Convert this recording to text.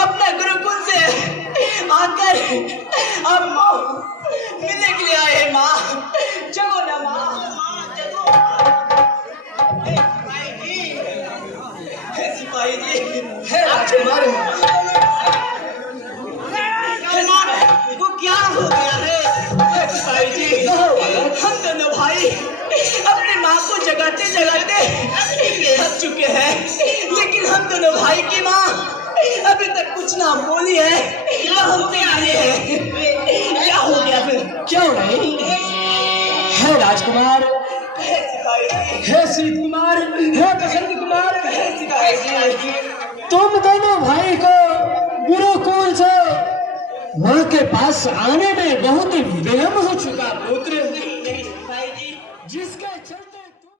अपने गुरुकुल से आकर अब मिलने के लिए आए। माँ जगो ना, माँ जगो। सिपाही जी, राजकुमार, वो क्या हो गया है? सिपाही जी, हम दोनों भाई अपनी माँ को जगाते जगाते थक चुके हैं, लेकिन हम दोनों भाई की माँ अभी तक कुछ ना बोली है। क्या हमसे आए हैं? क्या हो गया फिर? क्यों नहीं है राजकुमार, है शीत कुमार, है बसंत कुमार, तुम दोनों भाई को गुरुकुल से माँ के पास आने में बहुत ही विलंब हो चुका पुत्र।